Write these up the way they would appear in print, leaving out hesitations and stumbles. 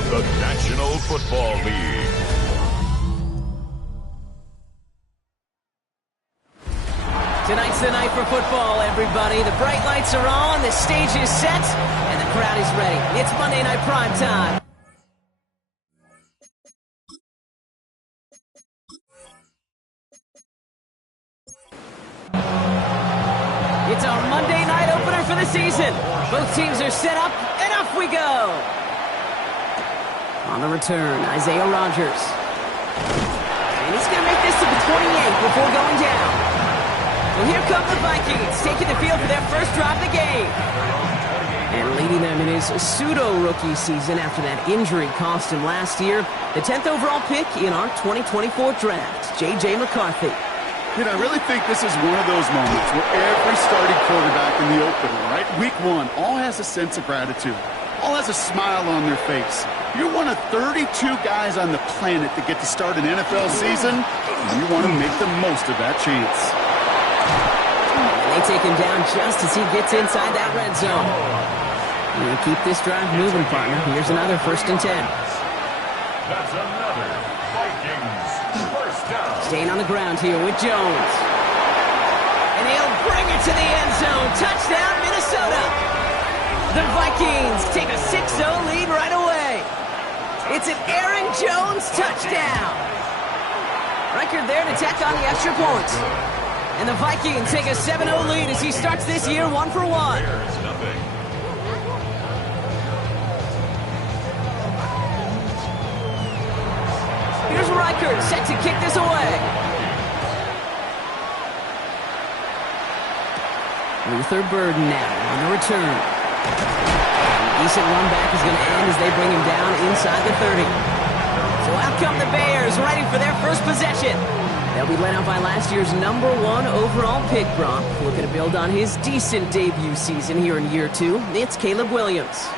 of the National Football League. Tonight's the night for football, everybody. The bright lights are on, the stage is set, and the crowd is ready. It's Monday Night Prime Time. It's our Monday night opener for the season. Both teams are set up, and off we go. On the return, Isaiah Rodgers. And he's going to make this to the 28 before going down. Well, here come the Vikings, taking the field for their first drive of the game. And leading them in his pseudo-rookie season after that injury cost him last year, the 10th overall pick in our 2024 draft, J.J. McCarthy. I really think this is one of those moments where every starting quarterback in the opener, right? Week one, all has a sense of gratitude. All has a smile on their face. You're one of 32 guys on the planet that get to start an NFL season, and you want to make the most of that chance. They take him down just as he gets inside that red zone. And keep this drive moving, partner. Here's another 1st and 10. That's another Vikings first down. Staying on the ground here with Jones. And he'll bring it to the end zone. Touchdown, Minnesota. The Vikings take a 6-0 lead right away. It's an Aaron Jones touchdown. Record there to tack on the extra points. And the Vikings take a 7-0 lead as he starts this year 1-for-1. Here's Reichert set to kick this away. Luther Burden now on the return. Decent run back is going to end as they bring him down inside the 30. So out come the Bears, ready for their first possession. They'll be led out by last year's #1 overall pick, Brock. Looking to build on his decent debut season here in year 2. It's Caleb Williams.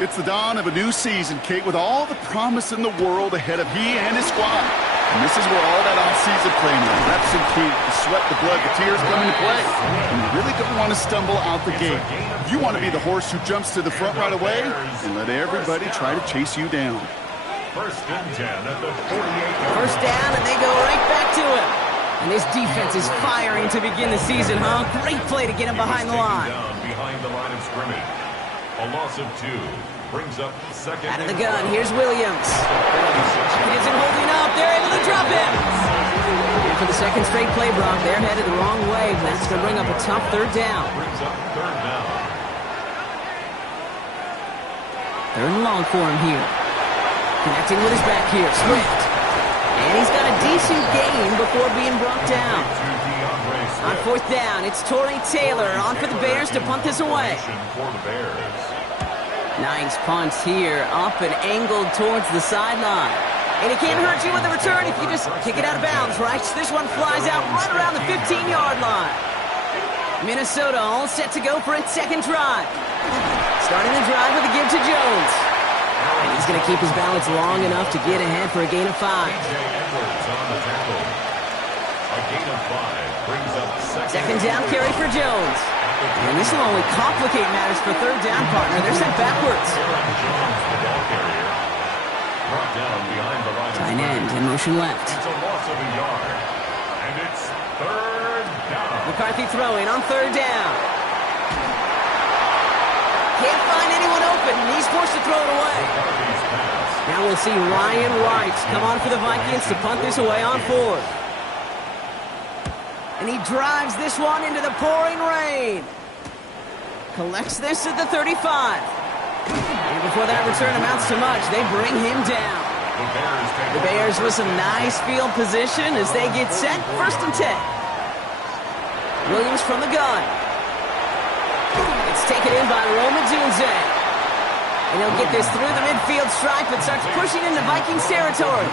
It's the dawn of a new season, Kate, with all the promise in the world ahead of he and his squad. And this is where all that off-season planning, reps and key, the sweat, the blood, the tears come into play. And you really don't want to stumble out the gate. You want to be the horse who jumps to the front right away and let everybody try to chase you down. 1st and 10 at the 48. First down, and they go right back to him. And this defense is firing to begin the season, huh? Great play to get him behind the line. Down behind the line of scrimmage. A loss of 2 brings up 2nd. Out of the gun, here's Williams. He isn't holding up. They're able to drop him. And for the 2nd straight play, Brock, they're headed the wrong way. That's going to bring up a tough 3rd down. Brings up 3rd down. 3rd and long for him here. Connecting with his back here, Swift. And he's got a decent gain before being brought down. On 4th down, it's Torrey Taylor on for the Bears to punt this away. Nice punt here, up and angled towards the sideline. And it can't hurt you with the return if you just kick it out of bounds, right? This one flies out right around the 15-yard line. Minnesota all set to go for its 2nd drive. Starting the drive with a give to Jones. And he's going to keep his balance long enough to get ahead for a gain of 5. Second down carry for Jones. And this will only complicate matters for 3rd down, partner. They're sent backwards. Tight end in motion left. It's a loss of a yard. And it's 3rd down. McCarthy throwing on 3rd down. Can't find anyone open, and he's forced to throw it away. Now we'll see Ryan Wright come on for the Vikings to punt this away on 4th. And he drives this one into the pouring rain. Collects this at the 35. And before that return amounts to much, they bring him down. The Bears with some nice field position as they get set. 1st and 10. Williams from the gun. It's taken in by Rome Odunze. And he'll get this through the midfield stripe and starts pushing into Vikings territory.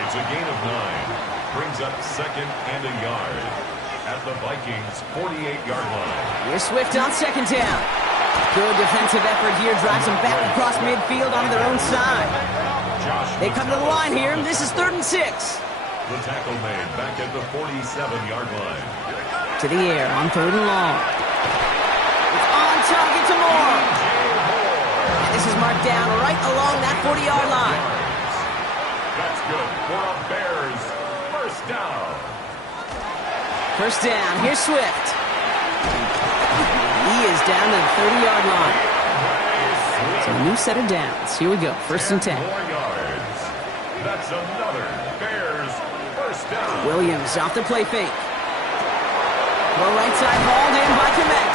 It's a gain of 9. Brings up 2nd and a yard at the Vikings' 48-yard line. Here's Swift on 2nd down. Good defensive effort here. Drives them back across midfield onto their own side. They come to the line here. This is 3rd and 6. The tackle made back at the 47-yard line. To the air on 3rd and long. It's on target to Moore. And this is Mark down right along that 40-yard line. That's good for a Bears first down. First down. Here's Swift. He is down to the 30-yard line. So a new set of downs. Here we go. First and 10. 4 yards. That's another Bears first down. Williams off the play fake. Well, right side hauled in by Kmet.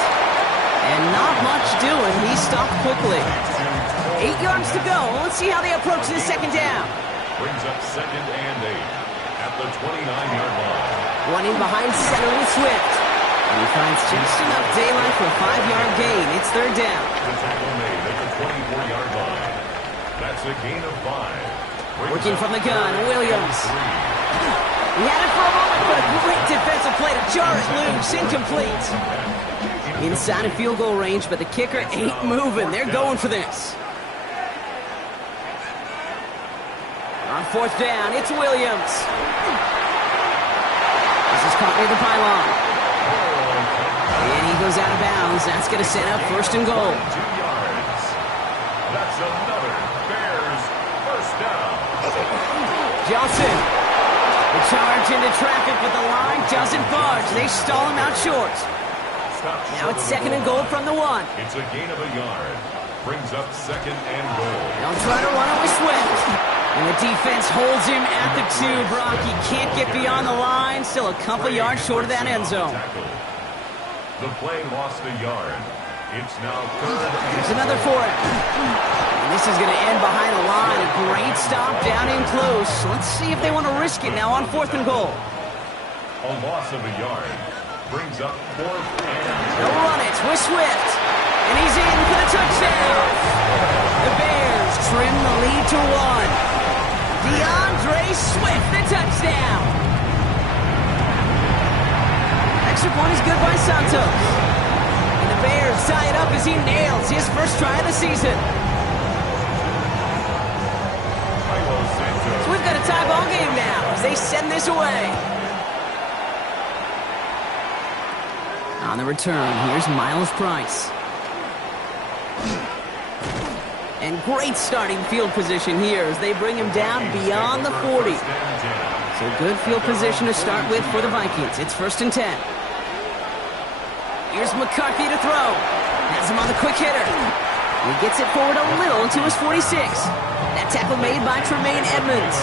And not much doing. He stopped quickly. 8 yards to go. Let's see how they approach this second down. Brings up second and 8 at the 29-yard line. One in behind center with Swift. And he finds just enough daylight for a 5-yard gain. It's third down. The tackle made at the 24-yard line. That's a gain of 5. Working from the gun, Williams. He had it for a moment, but a great defensive play to jar it loose. Incomplete. Inside of field goal range, but the kicker ain't moving. They're going for this. On fourth down, it's Williams. This is caught near the pylon. And he goes out of bounds. That's going to set up first and goal. 2 yards. That's another Bears first down. Johnson. The charge into traffic, but the line doesn't budge. They stall him out short. Now it's second and goal from the 1. It's a gain of a yard. Brings up second and goal. They'll try to run it with Swift. And the defense holds him at the 2. Brock, he can't get beyond the line. Still a couple yards short of that end zone. The play lost a yard. It's now third. There's another for it. And this is going to end behind the line. A great stop down in close. Let's see if they want to risk it now on fourth and goal. A loss of a yard. Brings up fourth and They'll run it with Swift. And he's in for the touchdown. The Bears trim the lead to 1. DeAndre Swift, the touchdown. Extra point is good by Santos. And the Bears tie it up as he nails his first try of the season. So we've got a tie ball game now as they send this away. On the return, here's Miles Price. And great starting field position here as they bring him down beyond the 40. So good field position to start with for the Vikings. It's first and 10. Here's McCarthy to throw. Has him on the quick hitter. He gets it forward a little to his 46. That tackle made by Tremaine Edmonds.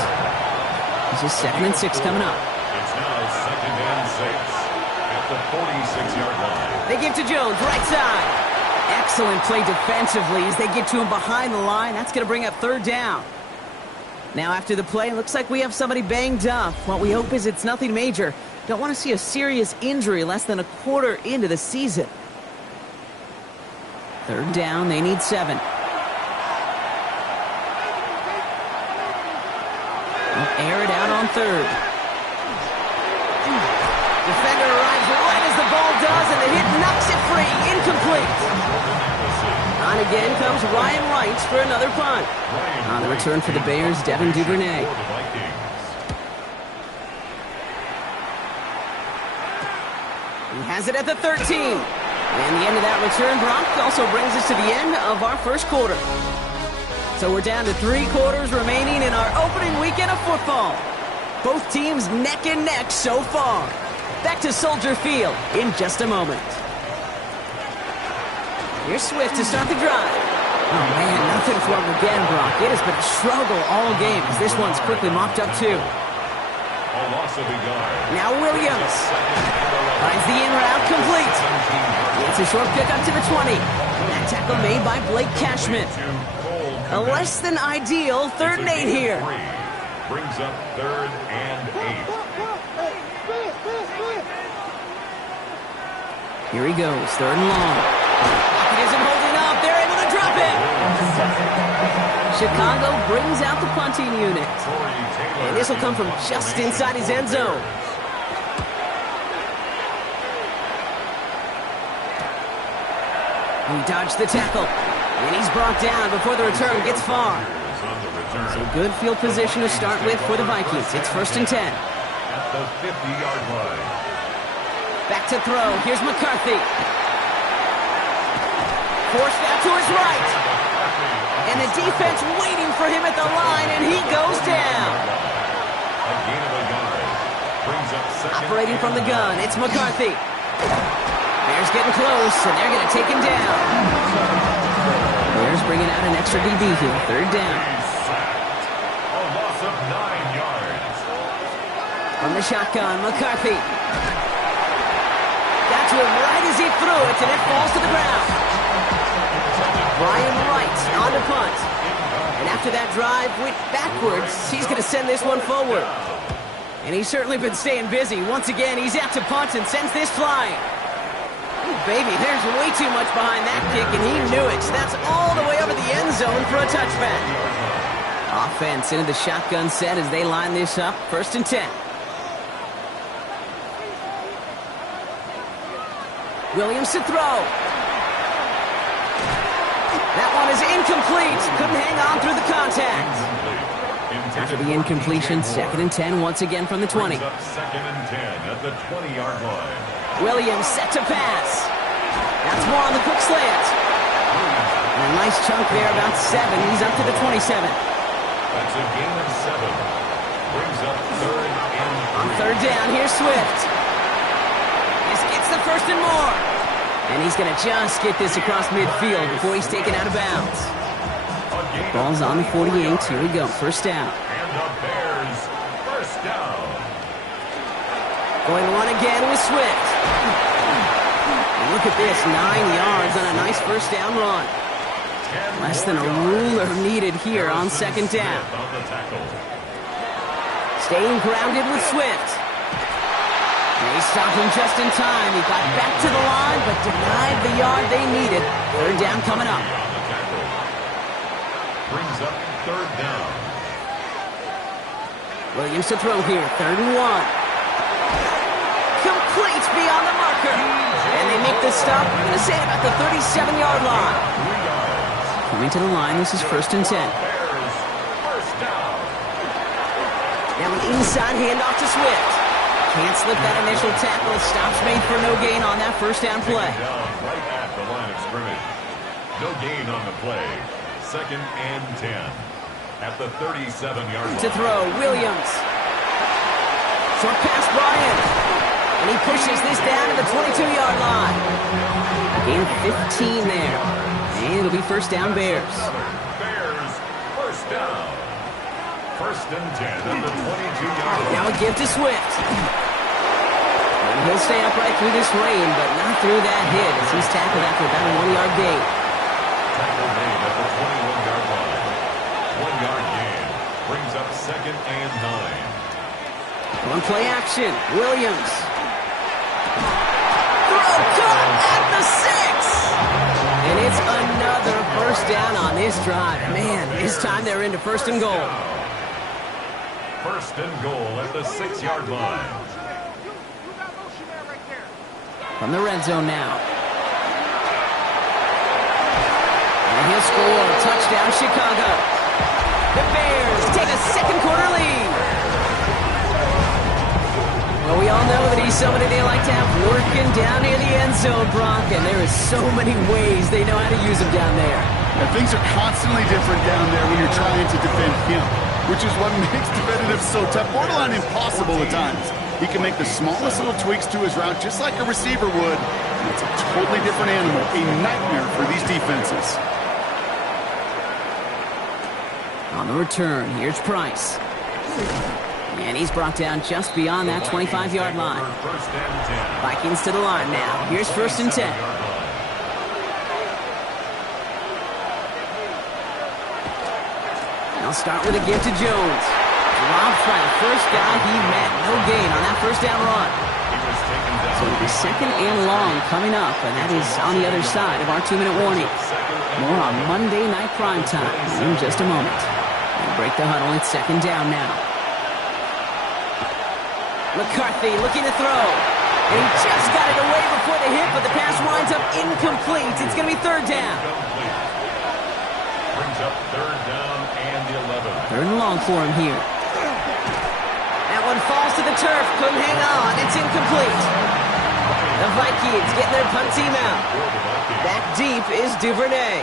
This is second and 6 coming up. It's now second and 6 at the 46-yard line. They give to Jones, right side. Excellent play defensively as they get to him behind the line. That's going to bring up third down. Now after the play, looks like we have somebody banged up. What we hope is it's nothing major. Don't want to see a serious injury less than a quarter into the season. Third down, they need 7. They'll air it out on third. Defender arrives right as the ball does, and the hit knocks it free. Incomplete. On again comes Ryan Wright for another punt. On the return for the Bears, Devin Duvernay. He has it at the 13. And the end of that return, Brock, also brings us to the end of our first quarter. So we're down to 3 quarters remaining in our opening weekend of football. Both teams neck and neck so far. Back to Soldier Field in just a moment. Here's Swift to start the drive. Oh, man, nothing for him again, Brock. It has been a struggle all game as this one's quickly mopped up, too. A loss of a yard. Now Williams finds the in route complete. It's a short pick up to the 20. That tackle made by Blake Cashman. A less than ideal third and 8 here. Brings up third and 8. Here he goes, third and long. Pocket isn't holding up. They're able to drop it. Chicago brings out the punting unit. And this will come from just inside his end zone. He dodged the tackle. And he's brought down before the return gets far. So good field position to start with for the Vikings. It's first and 10. At the 50-yard line. Back to throw. Here's McCarthy. Forced out to his right. And the defense waiting for him at the line, and he goes down. A gain of a yard. Brings up second. Operating from the gun, it's McCarthy. Bears getting close, and they're going to take him down. Bears bringing out an extra DB here, third down. He's sacked. A loss of 9 yards. From the shotgun, McCarthy. Got to him right as he threw it, and it falls to the ground. Brian Wright on the punt. And after that drive went backwards, he's going to send this one forward. And he's certainly been staying busy. Once again, he's out to punt and sends this flying. Ooh, baby, there's way too much behind that kick, and he knew it. So that's all the way over the end zone for a touchback. Offense into the shotgun set as they line this up. 1st and 10. Williams to throw. That one is incomplete. Couldn't hang on through the contact. After the incompletion, 2nd and 10 once again from the 20. Brings up 2nd and 10 at the 20-yard line. Williams set to pass. That's more on the quick slant. And a nice chunk there, about 7. He's up to the 27. That's a gain of 7. Brings up 3rd and 3. On 3rd down, here's Swift. This gets the 1st and more. And he's going to just get this across midfield before he's taken out of bounds. Ball's on the 48. Here we go. 1st down. And the Bears, 1st down. Going one again with Swift. And look at this. 9 yards on a nice 1st down run. Less than a ruler needed here on 2nd down. On the tackle. Staying grounded with Swift. They stopped him just in time. He got back to the line, but denied the yard they needed. 3rd down coming up. On the tackle. Brings up 3rd down. Williams to throw here. 3rd and 1. Complete beyond the marker. And they make the stop. We're going to say about the 37-yard line. 3 yards. Coming to the line, this is 1st and 10. Bears, 1st down. Now an inside handoff to Swift. Can't slip that initial tackle. Stops made for no gain on that 1st down play. Down right at the line of scrimmage. No gain on the play. 2nd and 10 at the 37-yard line. To throw, Williams. Short pass, Bryant. And he pushes this down to the 22-yard line. Gain of 15 there. And it'll be 1st down Bears. Bears, 1st down. 1st and 10 at the 22-yard line. Now a give to Swift. And he'll stay upright through this rain, but not through that hit as he's tackled after about a 1-yard gain. Tackle made at the 21-yard line. 1-yard gain. Brings up 2nd and 9. On play action, Williams. Throw caught at the 6. And it's another 1st down on this drive. Man, this time they're into 1st and goal. 1st and goal at the 6-yard line. From the red zone now. And he'll score. Touchdown, Chicago. The Bears take a 2nd quarter lead. Well, we all know that he's somebody they like to have working down near the end zone, Brock, and there is so many ways they know how to use him down there. And things are constantly different down there when you're trying to defend him, which is what makes defensive so tough, borderline impossible at times. He can make the smallest little tweaks to his route just like a receiver would. It's a totally different animal, a nightmare for these defenses. On the return, here's Price. And he's brought down just beyond that 25-yard line. 1st and 10. Vikings to the line now. Here's 1st and 10. They'll start with a give to Jones. Dropped by the first guy he met. No gain on that 1st down run. So it'll be 2nd and long coming up, and that is on the other side of our 2-minute warning. More on Monday Night Primetime in just a moment. We'll break the huddle. It's 2nd down now. McCarthy looking to throw. And he just got it away before the hit, but the pass winds up incomplete. It's going to be 3rd down. Brings up 3rd down and 11. 3rd and long for him here. That one falls to the turf. Couldn't hang on. It's incomplete. The Vikings getting their punt team out. Back deep is Duvernay.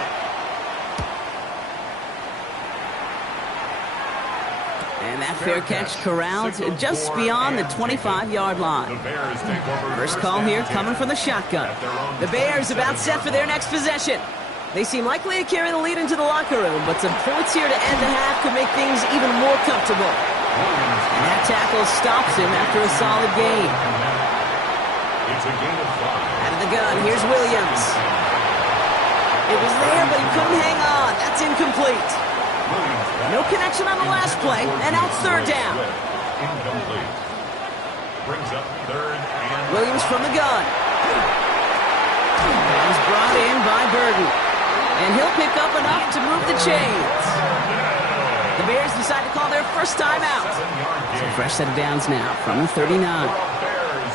And that fair catch corralled just beyond the 25-yard line. First call here coming from the shotgun. The Bears about set for their next possession. They seem likely to carry the lead into the locker room, but some points here to end the half could make things even more comfortable. And that tackle stops him after a solid gain. It's a gain of 5. Out of the gun, here's Williams. It was there, but he couldn't hang on. That's incomplete. No connection on the last play, and now it's third down. Incomplete. Brings up third and... Williams from the gun. He's brought in by Burton. And he'll pick up enough to move the chains. The Bears decide to call their first time out. So fresh set of downs now from the 39. Bears,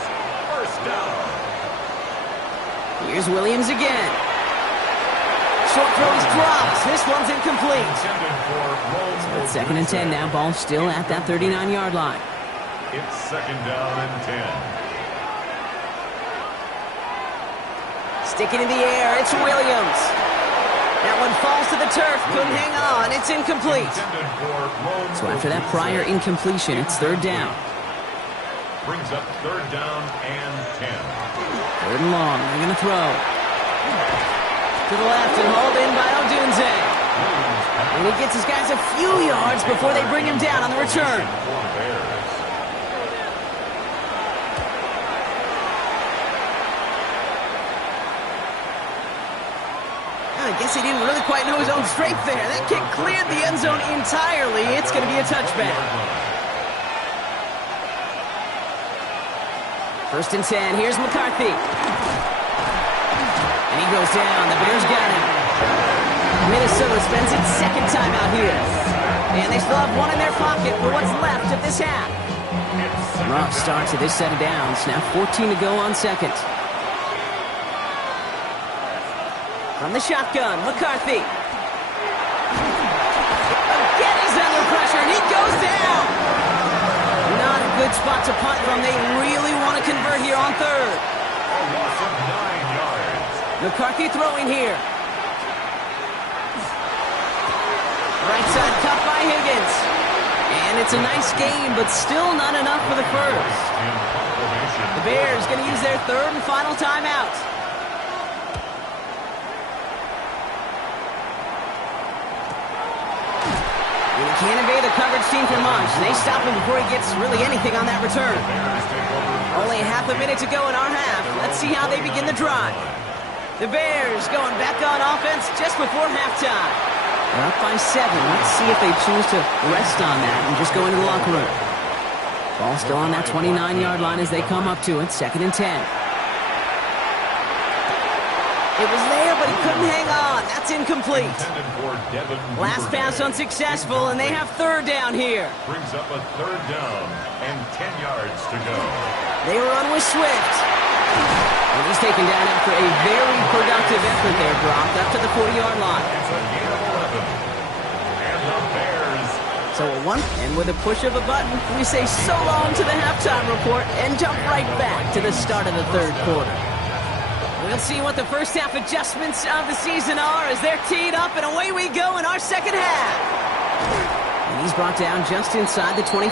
first down. Here's Williams again. Short throw is dropped. This one's incomplete. Intended for Rome. It's second and 10 now. Ball still at that 39-yard line. It's second down and 10. Sticking in the air. It's Williams. That one falls to the turf. Couldn't hang on. It's incomplete. Intended for Rome. So after that prior incompletion, it's third down. Brings up third down and 10. Third and long. They're going to throw. To the left and hauled in by Odunze. And he gets his guys a few yards before they bring him down on the return. I guess he didn't really quite know his own strength there. That kick cleared the end zone entirely. It's going to be a touchback. First and 10. Here's McCarthy. And he goes down. The Bears got him. Minnesota spends its second time out here. And they still have one in their pocket for what's left of this half. Rough start to this set of downs. Now 14 to go on second. From the shotgun, McCarthy. Again, he's under pressure, and he goes down. Not a good spot to punt from. They really want to convert here on third. A loss of 9 yards. McCarthy throwing here. Right side cut by Higgins. And it's a nice game, but still not enough for the first. The Bears going to use their third and final timeout. Can't evade the coverage team for much. They stop him before he gets really anything on that return. Only half a minute to go in our half. Let's see how they begin the drive. The Bears going back on offense just before halftime. They're up by 7. Let's see if they choose to rest on that and just go into the locker room. Ball still on that 29-yard line as they come up to it. Second and 10. It was there, but he couldn't hang on. That's incomplete. Last pass unsuccessful, and they have third down here. Brings up a third down and 10 yards to go. They run with Swift. And he's taken down after a very productive effort there, Brock, up to the 40-yard line. It's a gain of 11. And the Bears. So a one, and with a push of a button, we say so long to the halftime report and jump right back to the start of the third quarter. We'll see what the first half adjustments of the season are as they're teed up, and away we go in our second half. And he's brought down just inside the 25.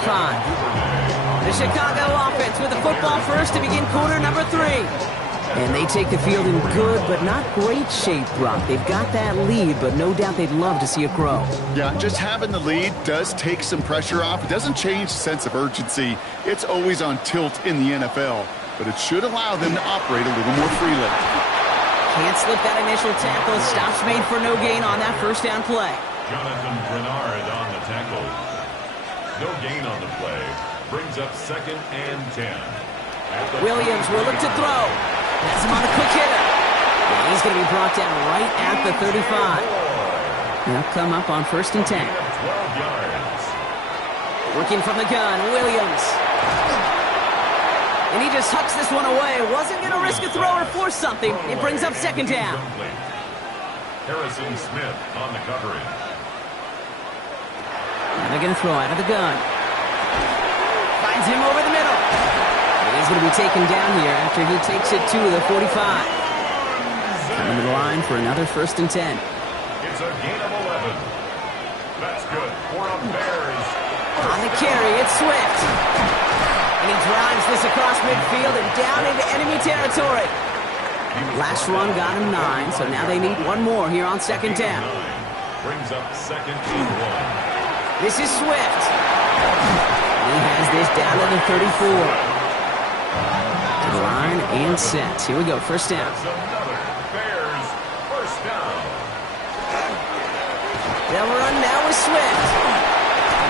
The Chicago offense with the football first to begin quarter number 3. And they take the field in good but not great shape, Brock. They've got that lead, but no doubt they'd love to see it grow. Yeah, just having the lead does take some pressure off. It doesn't change the sense of urgency. It's always on tilt in the NFL. But it should allow them to operate a little more freely. Can't slip that initial tackle. Stops made for no gain on that first down play. Jonathan Bernard on the tackle. No gain on the play. Brings up second and 10. Williams will look to throw. Has him on a quick hitter. And he's going to be brought down right at the 35. They'll come up on first and 10. 12 yards. Working from the gun, Williams. And he just hucks this one away. Wasn't going to risk a throw or force something. It brings up second down. Harrison Smith on the coverage. And they're going to throw out of the gun. Finds him over the middle. And he's going to be taken down here after he takes it to the 45. Coming to the line for another first and 10. It's a gain of 11. That's good for the Bears. On the the carry. It's Swift. And he drives this across midfield and down into enemy territory. Last run got him 9, so now they need one more here on second down. Brings up second and 1. This is Swift. He has this down to the 34. To the line and set. Here we go, first down. That's another Bears first down. They'll run now with Swift.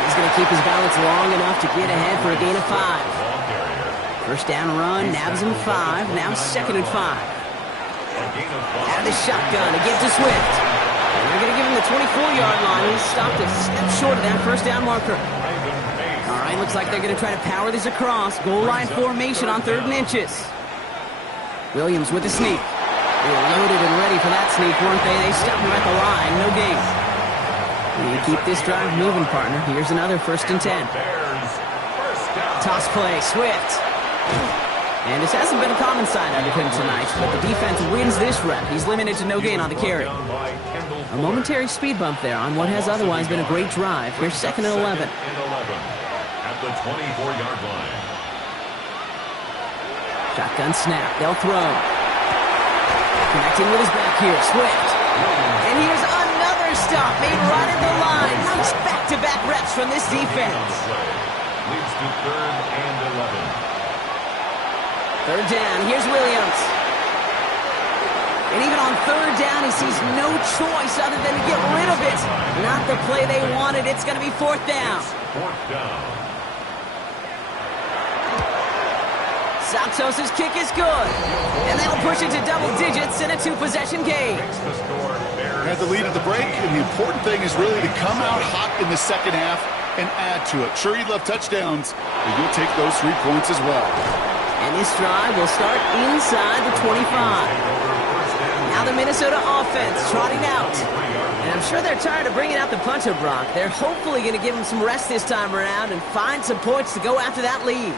He's going to keep his balance long enough to get ahead for a gain of 5. Ball carrier. First down run, nabs him 5. Now second and 5. A gain of 5. Out of the shotgun to get to Swift. And they're going to give him the 24-yard line. He stopped a step short of that first down marker. All right, looks like they're going to try to power this across. Goal line formation on 3rd and inches. Williams with the sneak. They were loaded and ready for that sneak, weren't they? They stopped him at the line. No gain. You keep this drive moving, partner. Here's another first and 10. Toss play, Swift. And this hasn't been a common side out of him tonight, but the defense wins this rep. He's limited to no gain on the carry. A momentary speed bump there on what has otherwise been a great drive. Here's second and 11. At the 24-yard line. Shotgun snap. They'll throw. Connecting with his back here, Swift. And here's another stop made right at the line. Nice back-to-back reps from this defense. Leads to 3rd and 11. 3rd down. Here's Williams. And even on 3rd down, he sees no choice other than to get rid of it. Not the play they wanted. It's going to be 4th down. 4th down. Santos' kick is good. And that'll push it to double digits in a 2-possession game. Had the lead at the break, and the important thing is really to come out hot in the second half and add to it. Sure, you'd love touchdowns, but you'll take those 3 points as well. And this drive will start inside the 25. Now the Minnesota offense trotting out. And I'm sure they're tired of bringing out the punter, Brock. They're hopefully going to give him some rest this time around and find some points to go after that lead.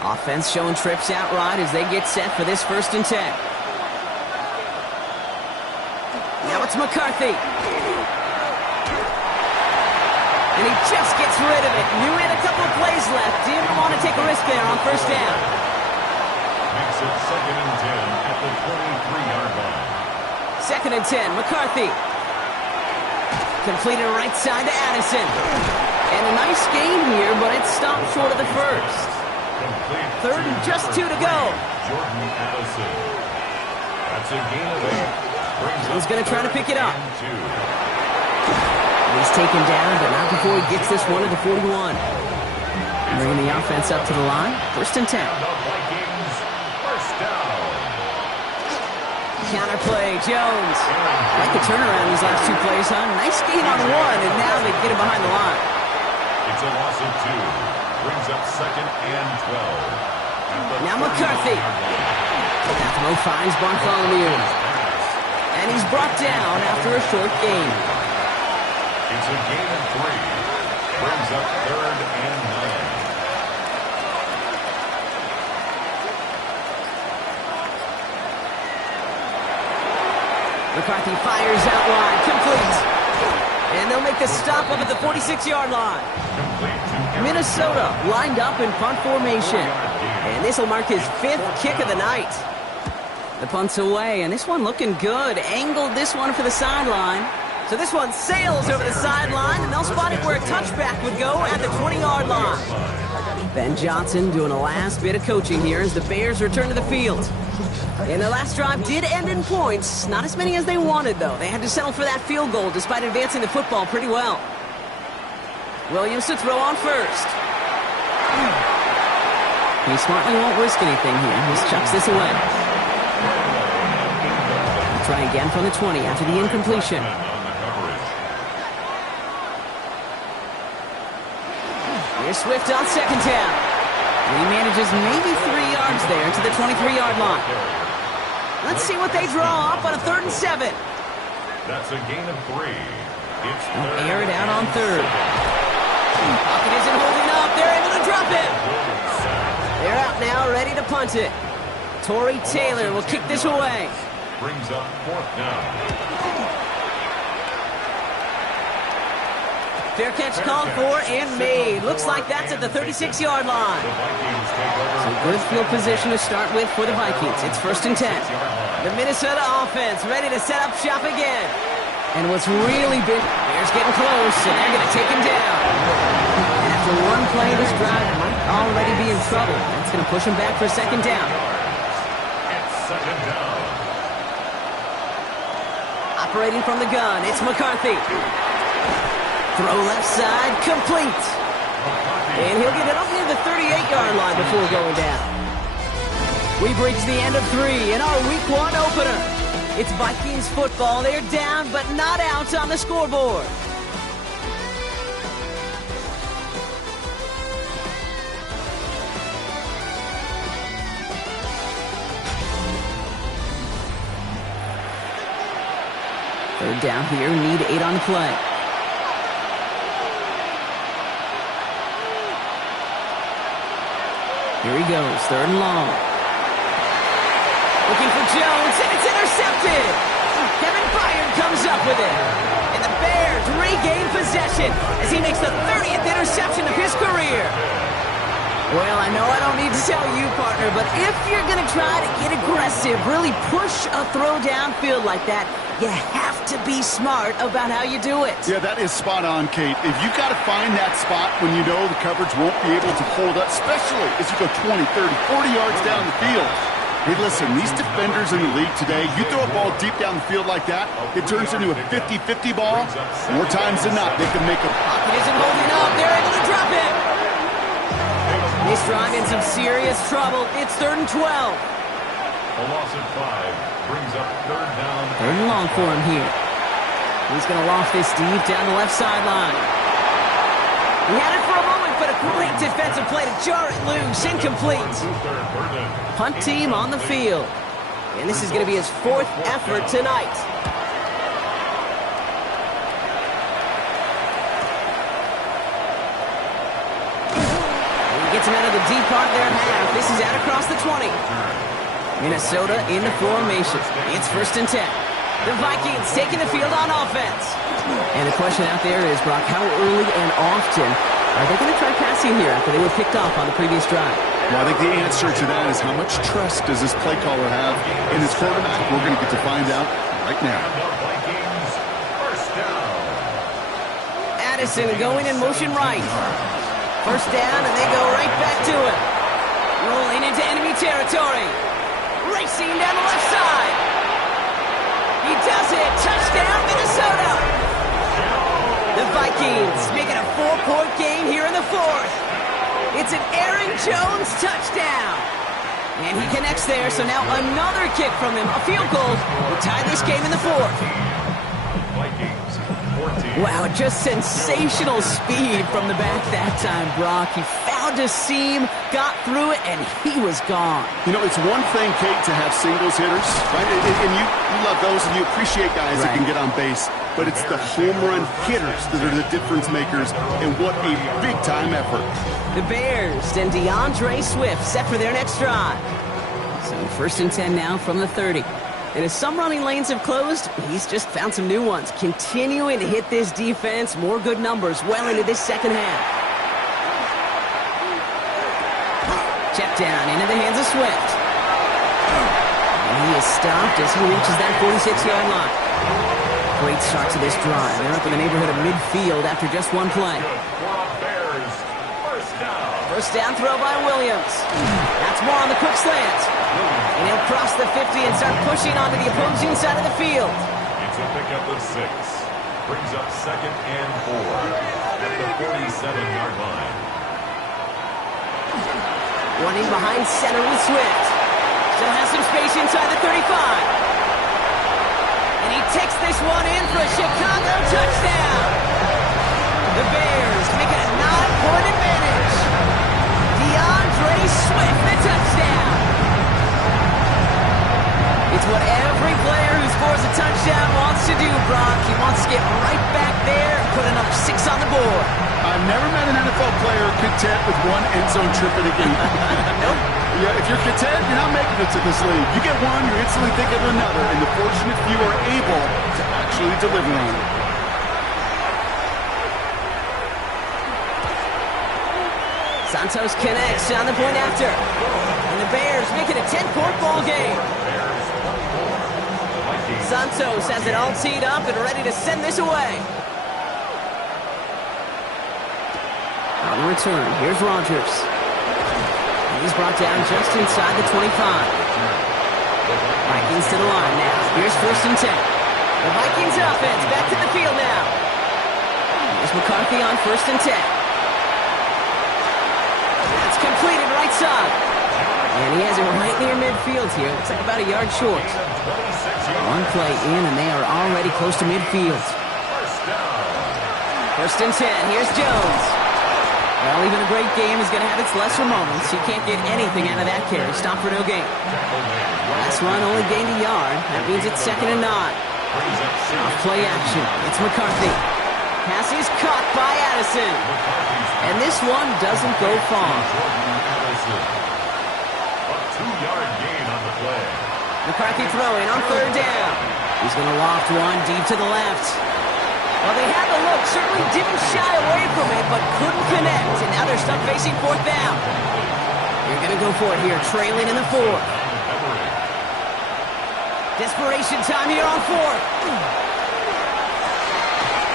Offense showing trips out right as they get set for this 1st and 10. Now it's McCarthy. And he just gets rid of it. Knew he had a couple of plays left. Didn't want to take a risk there on 1st down. Makes it 2nd and 10 at the 23-yard line. 2nd and 10, McCarthy. Completed right side to Addison. And a nice gain here, but it stopped short of the 1st. Complete 3rd and just 2 to go. Jordan Addison. That's a gain of 8. He's going to try to pick it up. 2. He's taken down, but not before he gets this one to the 41. Bringing the offense up to the line. 1st and 10. The Vikings first down. Counter play, Jones. I like the turnaround these last 2 plays, huh? Nice gain on 1, and now they get him behind the line. It's a loss of 2. Brings up 2nd and 12. Now McCarthy. That throw finds Bartholomew. And he's brought down after a short gain. It's a gain of 3. Brings up 3rd and 9. McCarthy fires out wide, complete. And they'll make the stop up at the 46-yard line. Minnesota lined up in punt formation. And this will mark his 5th kick of the night. The punt's away, and this one looking good. Angled this one for the sideline. So this one sails over the sideline, and they'll spot it where a touchback would go at the 20-yard line. Ben Johnson doing a last bit of coaching here as the Bears return to the field. And the last drive did end in points. Not as many as they wanted, though. They had to settle for that field goal despite advancing the football pretty well. Williams to throw on 1st. He smartly won't risk anything here. Just chucks this away. Try again from the 20 after the incompletion. Here's Swift on 2nd down. He manages maybe 3 yards there to the 23-yard line. Let's see what they draw up on a 3rd and 7. That's a gain of 3. They'll air it out on 3rd. Pocket isn't holding up. They're able to drop it. They're out now, ready to punt it. Torrey Taylor will kick this away. Brings up 4th down. Fair catch called for and made. Looks like that's at the 36-yard line. So good field position to start with for the Vikings. It's 1st and 10. The Minnesota offense ready to set up shop again. And what's really big, Bears getting close, and they're going to take him down. And after one play, this drive might already be in trouble. That's going to push him back for 2nd down. It's 2nd down. Operating from the gun, it's McCarthy. Throw left side, complete. And he'll get it up near the 38-yard line before going down. We've reached the end of 3 in our Week 1 opener. It's Vikings football. They're down, but not out on the scoreboard. Third down here, need 8 on the play. Here he goes, 3rd and long. Looking for Jones, and it's intercepted. Kevin Byard comes up with it. And the Bears regain possession as he makes the 30th interception of his career. Well, I know I don't need to tell you, partner, but if you're going to try to get aggressive, really push a throw downfield like that, you have to be smart about how you do it. Yeah, that is spot on, Kate. If you've got to find that spot when you know the coverage won't be able to hold up, especially as you go 20, 30, 40 yards down the field. Hey, listen, these defenders in the league today, you throw a ball deep down the field like that, it turns into a 50-50 ball. More times than not, they can make a... Pocket isn't holding up. They're able to drop it. This drive in some serious trouble. It's 3rd and 12. A loss of 5 brings up 3rd down. 3rd and long for him here. He's going to loft this deep down the left sideline. He had it for a moment, but a great defensive play to jar it loose. Incomplete. Punt team on the field. And this is going to be his 4th effort tonight. He gets him out of the deep part of their half. This is out across the 20. Minnesota in the formation. It's 1st and 10. The Vikings taking the field on offense. And the question out there is, Brock, how early and often are they going to try passing here after they were picked off on the previous drive? Well, I think the answer to that is how much trust does this play caller have in his quarterback? We're going to get to find out right now. Vikings, 1st down. Addison going in motion right. 1st down, and they go right back to it. Rolling into enemy territory. Racing down the left side. He does it. Touchdown, Minnesota. The Vikings making a 4-point game here in the 4th. It's an Aaron Jones touchdown. And he connects there, so now another kick from him. A field goal will tie this game in the 4th. Vikings, 14. Wow, just sensational speed from the back that time, Brock. He found a seam, got through it, and he was gone. You know, it's one thing, Kate, to have singles hitters, right? And you love those, and you appreciate guys that can get on base. But it's the home run hitters that are the difference makers, and what a big-time effort. The Bears and DeAndre Swift set for their next drive. So 1st and 10 now from the 30. And as some running lanes have closed, he's just found some new ones. Continuing to hit this defense, more good numbers well into this 2nd half. Check down into the hands of Swift. And he is stopped as he reaches that 46-yard line. Great start to this drive. They're up in the neighborhood of midfield after just one play. Bears, 1st down. 1st down throw by Williams. That's more on the quick slant. And he'll cross the 50 and start pushing onto the opposing side of the field. It's a pickup of 6. Brings up 2nd and 4 at the 47-yard line. Running behind center with Swift. Still has some space inside the 35. And he takes this one in for a Chicago touchdown. The Bears make it a 9-point advantage. DeAndre Swift, the touchdown. It's what every player who scores a touchdown wants to do, Brock. He wants to get right back there and put another 6 on the board. I've never met an NFL player content with one end zone trip in a game. Nope. Yeah, if you're content, you're not making it to this league. You get one, you're instantly thinking of another, and the fortunate few are able to actually deliver on it. Santos connects on the point after. And the Bears make it a 10-point ball game. Santos has it all teed up and ready to send this away. On the return, here's Rodgers. And he's brought down just inside the 25. Vikings to the line now. Here's 1st and 10. The Vikings offense back to the field now. Here's McCarthy on 1st and 10. That's completed right side. And he has it right near midfield here. Looks like about a yard short. One play in, and they are already close to midfield. 1st and 10. Here's Jones. Well, even a great game is going to have its lesser moments. He can't get anything out of that carry. Stop for no gain. Last run only gained a yard. That means it's 2nd and 9. Off play action. It's McCarthy. Pass is caught by Addison. And this one doesn't go far. A 2-yard gain on the play. McCarthy throwing on 3rd down. He's going to loft one deep to the left. Well, they had the look, certainly didn't shy away from it, but couldn't connect. And now they're stuck facing 4th down. They're going to go for it here, trailing in the 4th. Desperation time here on 4th.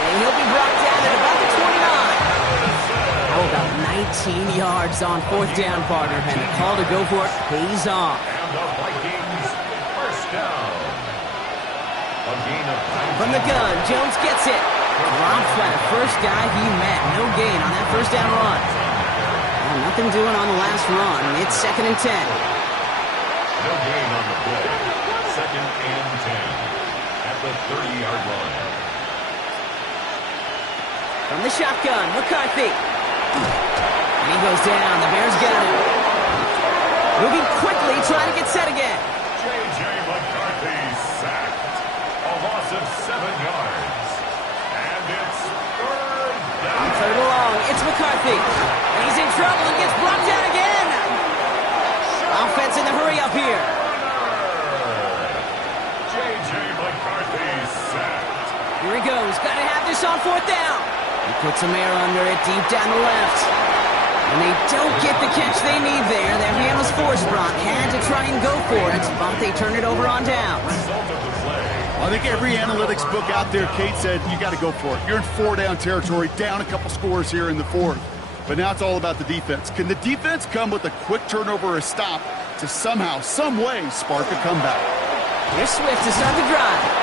And he'll be brought down at about the 29. How about 19 yards on 4th down, partner? And the call to go for it pays off. And the Vikings first down. A gain of 9. From the gun, Jones gets it. Dropped by the first guy he met. No gain on that 1st down run. Well, nothing doing on the last run. It's 2nd and 10. No gain on the play. 2nd and 10 at the 30-yard line. From the shotgun, McCarthy. And he goes down. The Bears got him. Moving quickly, trying to get set again. J.J. McCarthy sacked. A loss of 7 yards. And it's 3rd down. On 3rd and long, it's McCarthy. And he's in trouble and gets brought down again. Offense in the hurry up here. J.J. McCarthy sacked. Here he goes. Got to have this on 4th down. He puts some air under it deep down the left. And they don't get the catch they need there. Their hand was forced. Brock had to try and go for it, but they turn it over on down. Result of the play. I think every analytics book out there, Kate, said you got to go for it. You're in 4-down territory, down a couple scores here in the 4th. But now it's all about the defense. Can the defense come with a quick turnover or a stop to somehow, some way, spark a comeback? Here's Swift to start the drive.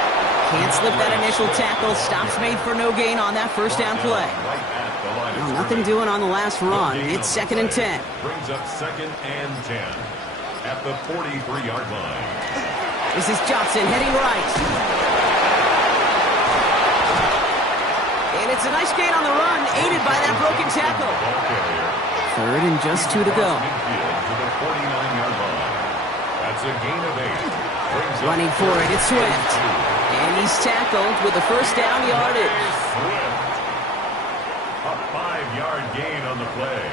Can't slip that initial tackle. Stops made for no gain on that 1st down play. Well, nothing doing on the last run. It's 2nd and 10. Brings up 2nd and 10 at the 43-yard line. This is Johnson heading right. And it's a nice gain on the run, aided by that broken tackle. 3rd and just 2 to go. To the 49-yard line. That's a gain of 8. Running for it, it's Swift. And he's tackled with the 1st down yardage. Swift. A 5-yard gain on the play.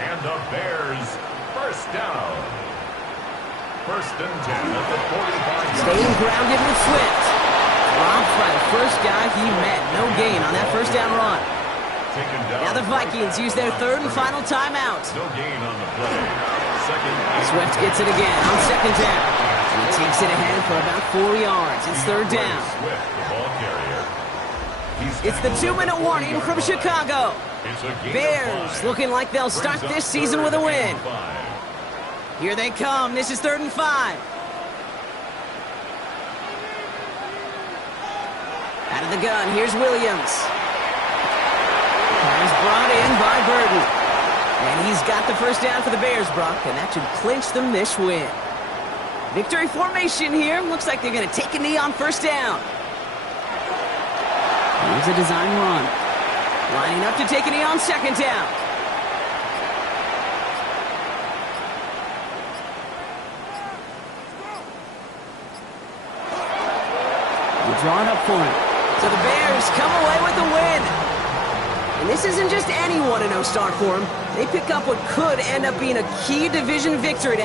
And the Bears first down. 1st and 10 at the 45-yard line. Staying grounded with Swift. Dropped by the first guy he met. No gain on that 1st down run. Taken down. Now the Vikings use their 3rd and final timeout. No gain on the play. 2nd and Swift gets it again on 2nd down. He takes it ahead for about 4 yards. It's 3rd down. Swift, the ball carrier. It's the 2-minute warning from Chicago. It's a gain of Bears 5. looking like they'll start Brings up this season 3rd with a win. and 5. Here they come. This is 3rd and 5. Out of the gun, here's Williams. Pass brought in by Burton. And he's got the 1st down for the Bears, Brock, and that should clinch them this win. Victory formation here. Looks like they're going to take a knee on 1st down. Here's a design run. Lining up to take a knee on 2nd down. We're drawing up for it. So the Bears come away with the win. And this isn't just any 1-0 start for them. They pick up what could end up being a key division victory.